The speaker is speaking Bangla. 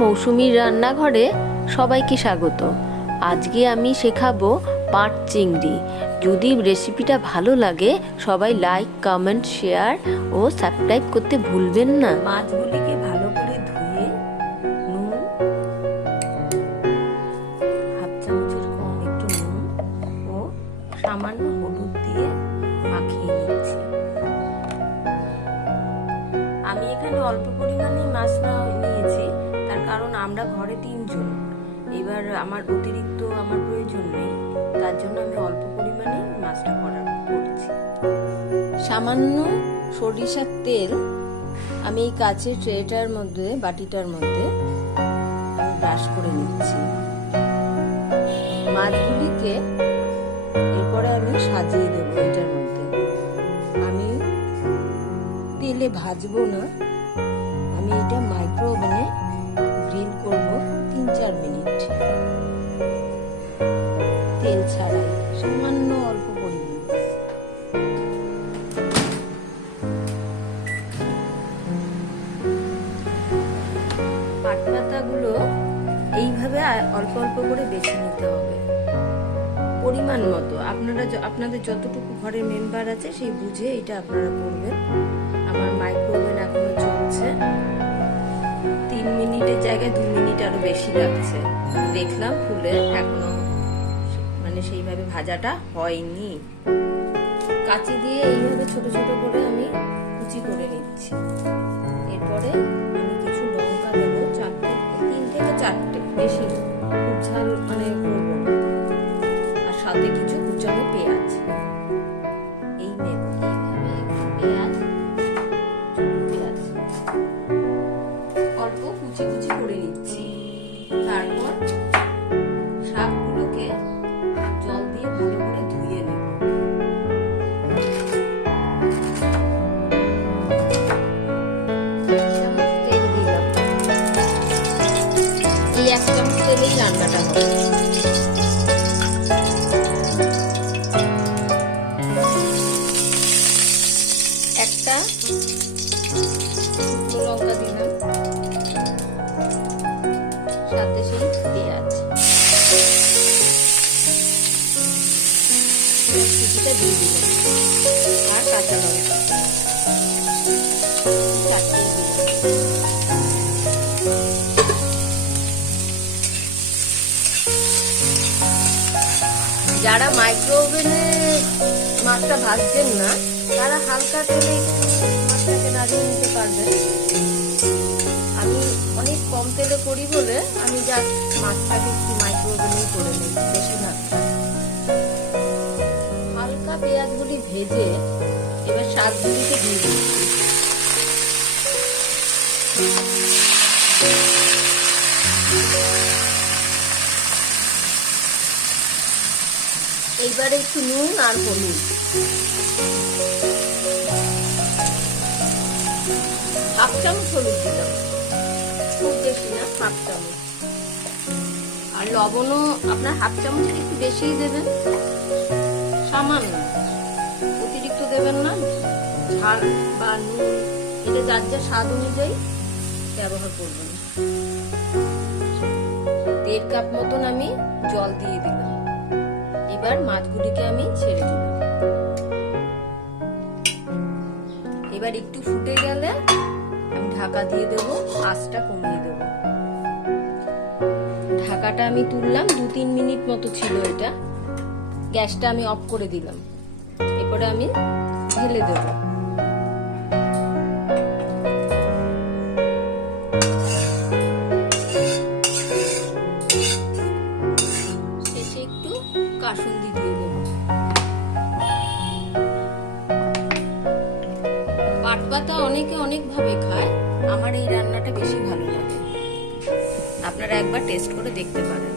মৌসুমীর রান্নাঘরে সবাইকে স্বাগত। আজকে আমি শেখাবো পাট চিংড়ি। যদি রেসিপিটা ভালো লাগে সবাই লাইক, কমেন্ট, শেয়ার ও সাবস্ক্রাইব করতে ভুলবেন না। মাছগুলিকে ভালো করে ধুয়ে নুন, হাফ চামচের কম একটু নুন ও সামান্য হলুদ দিয়ে মাখিয়ে নিচ্ছি। আমি এখানে অল্প পরিমাণে মাছ নিয়েছি, তার কারণ আমরা ঘরে 3 জন। এবার আমার অতিরিক্ত প্রয়োজন নেই, তার জন্য আমি অল্প পরিমাণে মাছটা করছি। সামান্য সরিষার তেল আমি এই কাচের ট্রেটার মধ্যে, বাটিটার মধ্যে আমি ব্রাশ করে নিচ্ছি। মাছগুলিকে এরপরে আমি সাজিয়ে দেবো এটার মধ্যে। আমি তেলে ভাজবো না, আমি এটা মাইক্রো ওভেনে গ্রিল করব 3-4 মিনিট, তেল ছাড়াই, সামান্য অল্প পরিমাণ। পাট পাতাগুলো এইভাবে অল্প অল্প করে বেছে নিতে হবে, পরিমাণ মতো। আপনাদের যতটুকু ঘরের মেম্বার আছে সেই বুঝে এটা আপনারা করবেন। আমার মাইক্রো ওভেন এখনো চলছে, 3 মিনিটের জায়গায় 2 মিনিট আরো বেশি লাগছে। দেখলাম খুলে এখনো সেইভাবে ভাজাটা হয়নি। কাঁচি দিয়ে এইভাবে ছোট ছোট করে আমি কুচি করে নিচ্ছি। এরপরে আমি কিছু লঙ্কা দেবো, 3 থেকে 4টে, বেশি খুব ঝাল করবো না। আর সাথে কিছু কুচানো পেঁয়াজ এই নেব, পেঁয়াজ অল্প কুচি কুচি করে নিচ্ছি। তারপর শাকগুলোকে জল দিয়ে ভালো করে ধুয়ে নেব। তেল দিলাম, এই 1 চামচ তেলেই রান্নাটা হবে। একটা শুকনো লঙ্কা দিলাম, সাথে সেই পেঁয়াজ কুচিটা দিয়ে দিলাম, আর কাঁচা লঙ্কা 4টে দিলাম। যারা মাইক্রো ওভেনে মাছটা ভাজছেন না, তারা হালকা তেলে একটু মাছটাকে নাড়িয়ে নিতে পারবেন। আমি অনেক কম তেলে করি বলে আমি জাস্ট মাছটাকে একটু মাইক্রো ওভেনেই করে নিই বেশিরভাগটা। হালকা পেঁয়াজগুলি ভেজে এবার শাকগুলিকে দিয়ে দিচ্ছি। এইবারে একটু নুন আর হলুদ, হাফ চামচ হলুদ দিলাম, খুব বেশি না, হাফ চামচ। আর লবণও আপনার হাফ চামচের একটু বেশিই দেবেন, সামান্য, অতিরিক্ত দেবেন না। ঝাল বা নুন এটা যার যা স্বাদ অনুযায়ী ব্যবহার করবেন। 1.5 কাপ মতন আমি জল দিয়ে দিলাম। এবার মাছগুলিকে আমি ছেড়ে দিলাম। এবার একটু ফুটে গেলে আমি ঢাকা দিয়ে দেব, আঁচটা কমিয়ে দেব। ঢাকাটা আমি তুললাম, 2-3 মিনিট মতো ছিল এটা। গ্যাসটা আমি অফ করে দিলাম। এরপরে আমি ঢেলে দেব। শেষে একটু কাসুন্দি দিয়ে দেব। পাট পাতা অনেকে অনেক ভাবে খায়, আমার এই রান্নাটা বেশি ভালো লাগে। আপনারা একবার টেস্ট করে দেখতে পারেন।